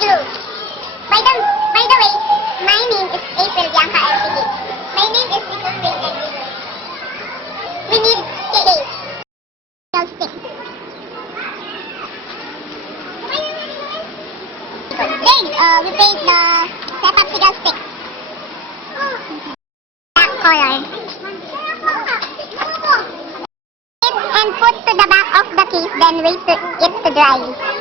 hair glue. By the way, my name is April Bianca LPD. My name is Nicole Payton. We need today. Stick. Then, we paint the setup signal stick. Black color. And put to the back of the case, then wait for it to dry.